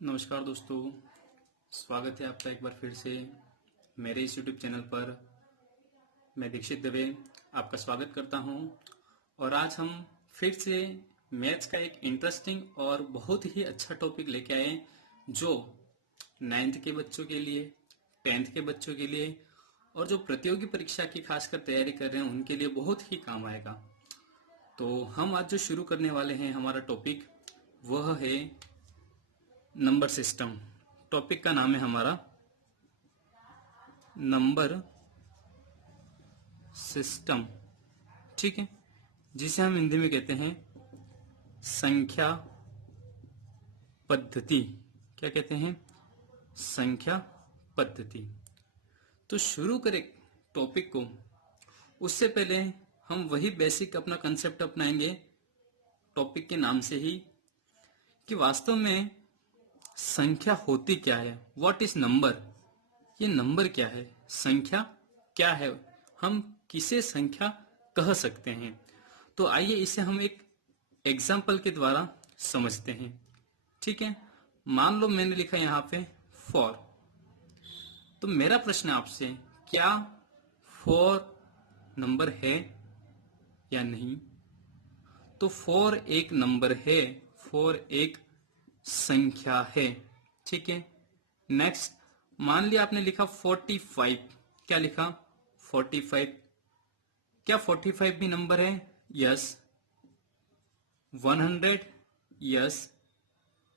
नमस्कार दोस्तों, स्वागत है आपका एक बार फिर से मेरे इस YouTube चैनल पर। मैं दीक्षित दवे आपका स्वागत करता हूं और आज हम फिर से मैथ्स का एक इंटरेस्टिंग और बहुत ही अच्छा टॉपिक लेके आए जो 9th के बच्चों के लिए, 10th के बच्चों के लिए और जो प्रतियोगी परीक्षा की खासकर तैयारी कर रहे हैं उनके लिए बहुत ही काम आएगा। तो हम आज जो शुरू करने वाले हैं हमारा टॉपिक वह है नंबर सिस्टम। टॉपिक का नाम है हमारा नंबर सिस्टम, ठीक है, जिसे हम हिंदी में कहते हैं संख्या पद्धति। क्या कहते हैं? संख्या पद्धति। तो शुरू करें टॉपिक को, उससे पहले हम वही बेसिक अपना कंसेप्ट अपनाएंगे टॉपिक के नाम से ही कि वास्तव में संख्या होती क्या है। What is number? ये नंबर क्या है, संख्या क्या है, हम किसे संख्या कह सकते हैं। तो आइए इसे हम एक एग्जाम्पल के द्वारा समझते हैं, ठीक है। मान लो मैंने लिखा यहां पे 4। तो मेरा प्रश्न आपसे, क्या 4 नंबर है या नहीं? तो 4 एक नंबर है, 4 एक संख्या है, ठीक है। नेक्स्ट, मान लिया आपने लिखा 45। क्या लिखा? 45। क्या 45 भी नंबर है? यस। 100? यस।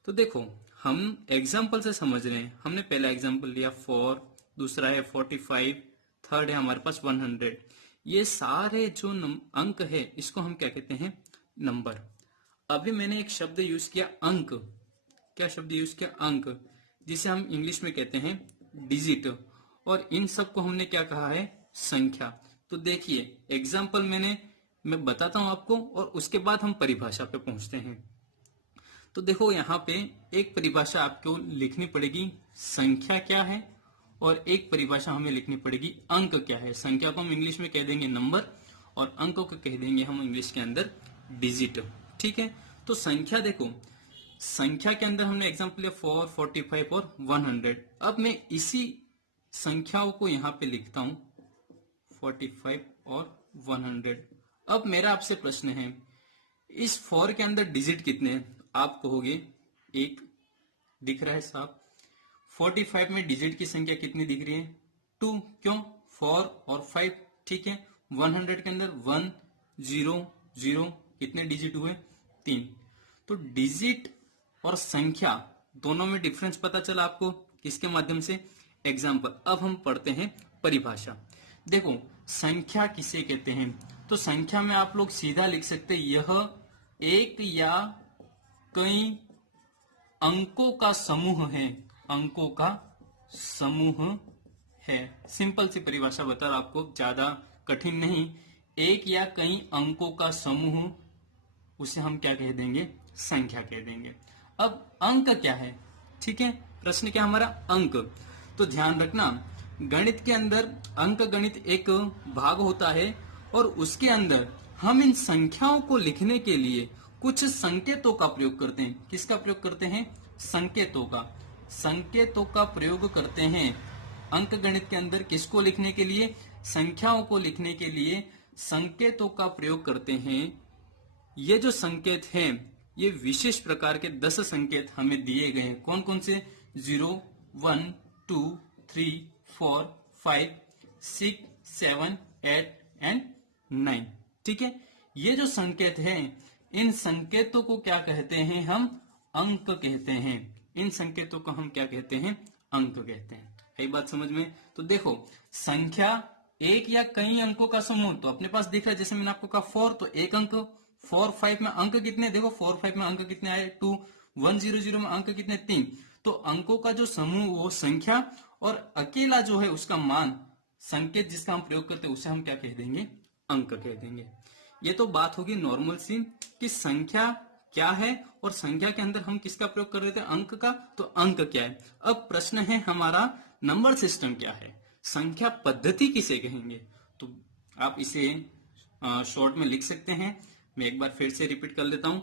तो देखो, हम एग्जाम्पल से समझ रहे हैं। हमने पहला एग्जाम्पल लिया 4, दूसरा है 45, थर्ड है हमारे पास 100। ये सारे जो अंक है इसको हम क्या कहते हैं? नंबर। अभी मैंने एक शब्द यूज किया अंक। क्या शब्द यूज किया? अंक, जिसे हम इंग्लिश में कहते हैं डिजिट। और इन सब को हमने क्या कहा है? संख्या। तो देखिए, एग्जाम्पल मैं बताता हूं आपको और उसके बाद हम परिभाषा पे पहुंचते हैं। तो देखो, यहां पे एक परिभाषा आपको लिखनी पड़ेगी, संख्या क्या है, और एक परिभाषा हमें लिखनी पड़ेगी, अंक क्या है। संख्या को हम इंग्लिश में कह देंगे नंबर और अंकों को कह देंगे हम इंग्लिश के अंदर डिजिट, ठीक है। तो संख्या देखो, संख्या के अंदर हमने एग्जाम्पल लिया 4, 45 और 100। अब मैं इसी संख्याओं को यहां पे लिखता हूं 45 और 100। अब मेरा आपसे प्रश्न है, इस 4 के अंदर डिजिट कितने हैं? आप कहोगे एक दिख रहा है साहब। 45 में डिजिट की संख्या कितनी दिख रही है? 2। क्यों? 4 और 5, ठीक है। 100 के अंदर 1, 0, 0, कितने डिजिट हुए? 3। तो डिजिट और संख्या दोनों में डिफरेंस पता चला आपको किसके माध्यम से? एग्जाम्पल। अब हम पढ़ते हैं परिभाषा। देखो, संख्या किसे कहते हैं? तो संख्या में आप लोग सीधा लिख सकते हैं, यह एक या कई अंकों का समूह है। अंकों का समूह है। सिंपल सी परिभाषा बता रहा आपको, ज्यादा कठिन नहीं। एक या कई अंकों का समूह, उसे हम क्या कह देंगे? संख्या कह देंगे। अब अंक क्या है? ठीक है, प्रश्न क्या हमारा? अंक। तो ध्यान रखना, गणित के अंदर अंक गणित एक भाग होता है और उसके अंदर हम इन संख्याओं को लिखने के लिए कुछ संकेतों का प्रयोग करते हैं। किसका प्रयोग करते हैं? संकेतों का। संकेतों का प्रयोग करते हैं अंक गणित के अंदर। किसको लिखने के लिए? संख्याओं को लिखने के लिए संकेतों का प्रयोग करते हैं। ये जो संकेत हैं, ये विशेष प्रकार के 10 संकेत हमें दिए गए हैं। कौन कौन से? 0, 1, 2, 3, 4, 5, 6, 7, 8 एंड 9, ठीक है। ये जो संकेत हैं, इन संकेतों को क्या कहते हैं? हम अंक कहते हैं। इन संकेतों को हम क्या कहते हैं? अंक कहते हैं। है बात समझ में? तो देखो, संख्या एक या कई अंकों का समूह तो अपने पास दिख रहा है। जैसे मैंने आपको कहा 4, तो एक अंक। 4, 5 में अंक कितने? देखो 4, 5 में अंक कितने आए? 2। 1, 0, 0 में अंक कितने? 3। तो अंकों का जो समूह वो संख्या, और अकेला जो है उसका मान, संकेत जिसका हम प्रयोग करते हैं, उसे हम क्या कह देंगे? अंक कह देंगे। ये तो बात होगी नॉर्मल सी कि संख्या क्या है और संख्या के अंदर हम किसका प्रयोग कर रहे थे? अंक का। तो अंक क्या है? अब प्रश्न है हमारा, नंबर सिस्टम क्या है? संख्या पद्धति किसे कहेंगे? तो आप इसे शॉर्ट में लिख सकते हैं। मैं एक बार फिर से रिपीट कर लेता हूं।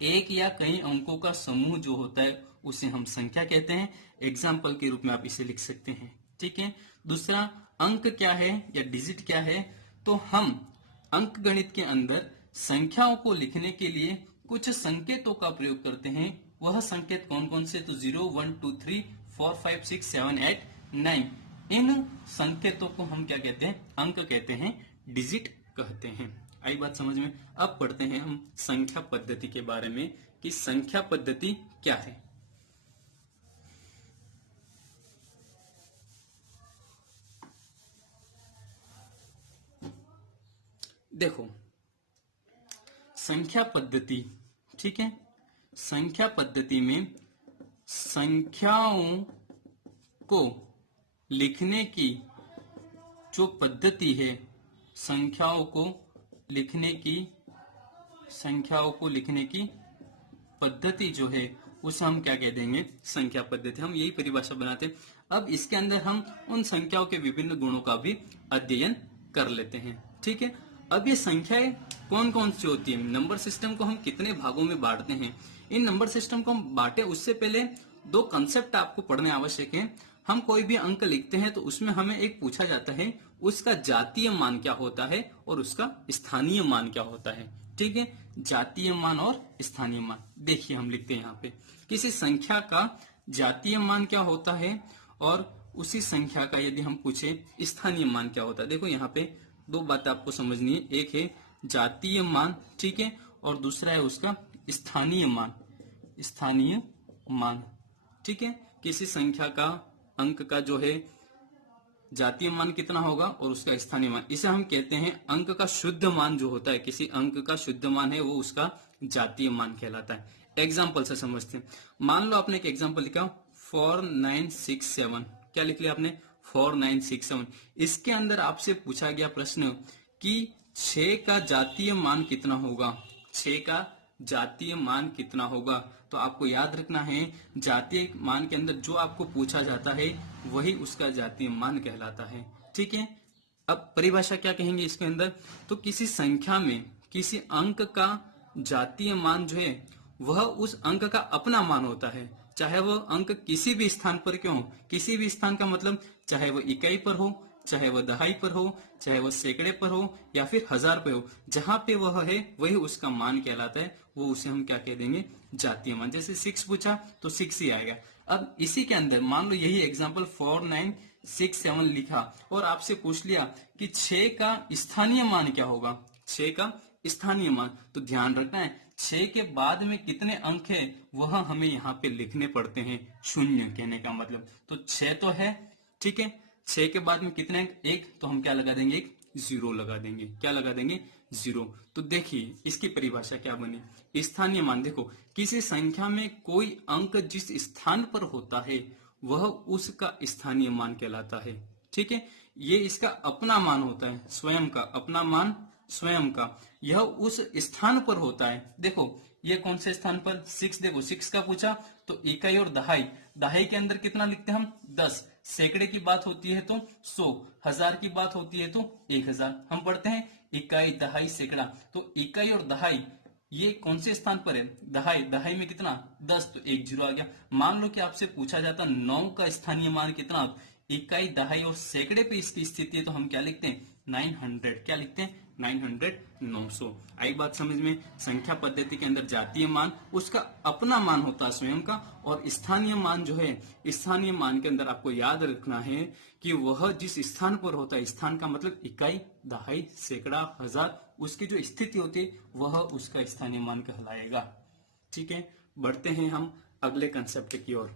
एक या कई अंकों का समूह जो होता है उसे हम संख्या कहते हैं। एग्जाम्पल के रूप में आप इसे लिख सकते हैं। ठीक है। दूसरा, अंक क्या है या डिजिट क्या है, तो हम अंक गणित के अंदर संख्याओं को लिखने के लिए कुछ संकेतों का प्रयोग करते हैं। वह संकेत कौन कौन से, तो 0 1 2 3 4 5 6 7 8 9, इन संकेतों को हम क्या कहते हैं, अंक कहते हैं, डिजिट कहते हैं। आई बात समझ में। अब पढ़ते हैं हम संख्या पद्धति के बारे में कि संख्या पद्धति क्या है। देखो, संख्या पद्धति, ठीक है, संख्या पद्धति में संख्याओं को लिखने की जो पद्धति है, संख्याओं को लिखने की पद्धति जो है उसे हम क्या कह देंगे, संख्या पद्धति। हम यही परिभाषा बनाते हैं। अब इसके अंदर हम उन संख्याओं के विभिन्न गुणों का भी अध्ययन कर लेते हैं। ठीक है। अब ये संख्याएं कौन कौन सी होती है, नंबर सिस्टम को हम कितने भागों में बांटते हैं, इन नंबर सिस्टम को हम बांटे उससे पहले दो कंसेप्ट आपको पढ़ने आवश्यक है। हम कोई भी अंक लिखते हैं तो उसमें हमें एक पूछा जाता है उसका जातीय मान क्या होता है और उसका स्थानीय मान क्या होता है। ठीक है, जातीय मान और स्थानीय मान। देखिए हम लिखते हैं यहाँ पे, किसी संख्या का जातीय मान क्या होता है और उसी संख्या का यदि हम पूछे स्थानीय मान क्या होता है। देखो यहाँ पे दो बातें आपको समझनी है, एक है जातीय मान, ठीक है, और दूसरा है उसका स्थानीय मान। स्थानीय मान, ठीक है, किसी संख्या का अंक का जो है जातीय मान कितना होगा और उसका स्थानीय मान, इसे हम कहते हैं अंक का शुद्ध मान जो होता है, किसी अंक का शुद्ध मान है वो उसका जातीय मान कहलाता है। एग्जाम्पल से समझते हैं। मान लो आपने एक एग्जाम्पल लिखा 4967, क्या लिख लिया आपने, 4967। इसके अंदर आपसे पूछा गया प्रश्न कि 6 का जातीय मान कितना होगा, 6 का जातीय मान कितना होगा। तो आपको याद रखना है जातीय मान के अंदर जो आपको पूछा जाता है वही उसका जातीय मान कहलाता है। ठीक है। अब परिभाषा क्या कहेंगे इसके अंदर, तो किसी संख्या में किसी अंक का जातीय मान जो है वह उस अंक का अपना मान होता है, चाहे वह अंक किसी भी स्थान पर क्यों हो। किसी भी स्थान का मतलब चाहे वह इकाई पर हो, चाहे वह दहाई पर हो, चाहे वह सैकड़े पर हो या फिर हजार पे हो, जहां पे वह है वही उसका मान कहलाता है, वो उसे हम क्या कह देंगे, जातीय मान। जैसे 6 पूछा तो 6 ही आएगा। अब इसी के अंदर मान लो यही एग्जांपल 4967 लिखा और आपसे पूछ लिया कि 6 का स्थानीय मान क्या होगा, 6 का स्थानीय मान। तो ध्यान रखना है 6 के बाद में कितने अंक है वह हमें यहाँ पे लिखने पड़ते हैं, शून्य कहने का मतलब। तो 6 तो है, ठीक है, 6 के बाद में कितने अंक, एक, तो हम क्या लगा देंगे, एक जीरो लगा देंगे। क्या लगा देंगे, जीरो। तो देखिए इसकी परिभाषा क्या बनी, स्थानीय मान। देखो किसी संख्या में कोई अंक जिस स्थान पर होता है वह उसका स्थानीय मान कहलाता है। ठीक है, ये इसका अपना मान होता है, स्वयं का अपना मान, स्वयं का, यह उस स्थान पर होता है। देखो ये कौन से स्थान पर, 6। देखो 6 का पूछा तो इकाई और दहाई, दहाई के अंदर कितना लिखते हैं हम, 10। सैकड़े की बात होती है तो 100, हजार की बात होती है तो 1000। हम पढ़ते हैं इकाई दहाई सैकड़ा, तो इकाई और दहाई ये कौन से स्थान पर है, दहाई, दहाई में कितना 10, तो 1 जीरो आ गया। मान लो कि आपसे पूछा जाता 9 का स्थानीय मान कितना, इकाई दहाई और सैकड़े पे इसकी स्थिति है तो हम क्या लिखते हैं, 900। क्या लिखते हैं, 900, 900। आई बात समझ में। संख्या पद्धति के अंदर जातीय मान उसका अपना मान होता है स्वयं का, और स्थानीय मान जो है, स्थानीय मान के अंदर आपको याद रखना है कि वह जिस स्थान पर होता है, स्थान का मतलब इकाई दहाई सैकड़ा हजार, उसकी जो स्थिति होती है वह उसका स्थानीय मान कहलाएगा। ठीक है, बढ़ते हैं हम अगले कंसेप्ट की ओर।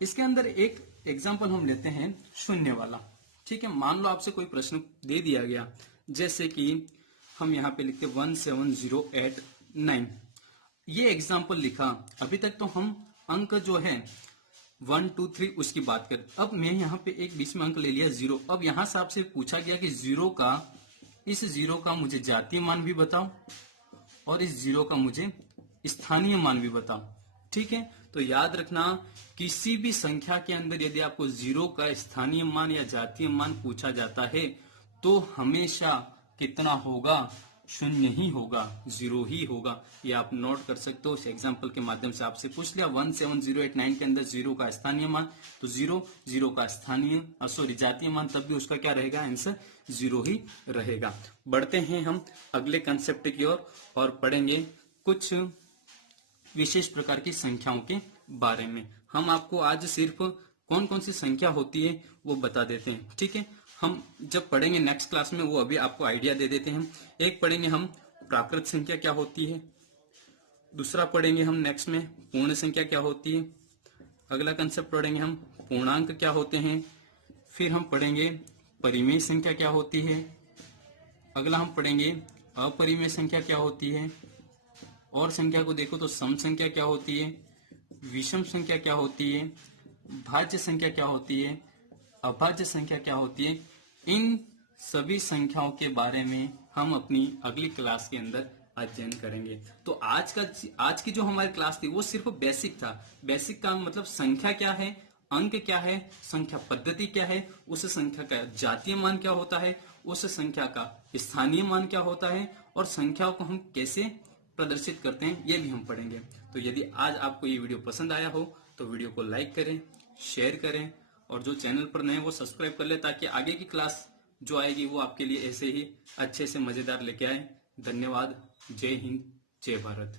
इसके अंदर एक एग्जाम्पल हम लेते हैं शून्य वाला। ठीक है, मान लो आपसे कोई प्रश्न दे दिया गया, जैसे कि हम यहाँ पे लिखते 17089। ये एग्जाम्पल लिखा, अभी तक तो हम अंक जो है 1 2 3 उसकी बात करें। अब मैं यहाँ पे एक बीच में अंक ले लिया 0। अब यहाँ से आपसे पूछा गया कि इस जीरो का मुझे जातीय मान भी बताओ और इस जीरो का मुझे स्थानीय मान भी बताओ। ठीक है, तो याद रखना किसी भी संख्या के अंदर यदि आपको जीरो का स्थानीय मान या जातीय मान पूछा जाता है तो हमेशा कितना होगा, शून्य ही होगा, जीरो ही होगा। ये आप नोट कर सकते हो। इस एग्जाम्पल के माध्यम से आपसे पूछ लिया 17089 के अंदर जीरो का स्थानीय मान, तो जीरो का स्थानीय सॉरी जातीय मान, तब भी उसका क्या रहेगा, आंसर जीरो ही रहेगा। बढ़ते हैं हम अगले कंसेप्ट की ओर और पढ़ेंगे कुछ विशेष प्रकार की संख्याओं के बारे में। हम आपको आज सिर्फ कौन कौन सी संख्या होती है वो बता देते हैं, ठीक है। हम जब पढ़ेंगे नेक्स्ट क्लास में वो अभी आपको आइडिया दे देते हैं। एक पढ़ेंगे हम प्राकृत संख्या क्या होती है, दूसरा पढ़ेंगे हम नेक्स्ट में पूर्ण संख्या क्या होती है, अगला कंसेप्ट पढ़ेंगे हम पूर्णांक क्या होते हैं, फिर हम पढ़ेंगे परिमेय संख्या क्या होती है, अगला हम पढ़ेंगे अपरिमेय संख्या क्या होती है, और संख्या को देखो तो सम संख्या क्या होती है, विषम संख्या क्या होती है, भाज्य संख्या क्या होती है, अभाज्य संख्या क्या होती है। इन सभी संख्याओं के बारे में हम अपनी अगली क्लास के अंदर अध्ययन करेंगे। तो आज की जो हमारी क्लास थी वो सिर्फ बेसिक था। बेसिक का मतलब संख्या क्या है, अंक क्या है, संख्या पद्धति क्या है, उस संख्या का जातीय मान क्या होता है, उस संख्या का स्थानीय मान क्या होता है, और संख्याओं को हम कैसे प्रदर्शित करते हैं ये भी हम पढ़ेंगे। तो यदि आज आपको ये वीडियो पसंद आया हो तो वीडियो को लाइक करें, शेयर करें, और जो चैनल पर नए हैं वो सब्सक्राइब कर ले, ताकि आगे की क्लास जो आएगी वो आपके लिए ऐसे ही अच्छे से मजेदार लेके आए। धन्यवाद। जय हिंद, जय भारत।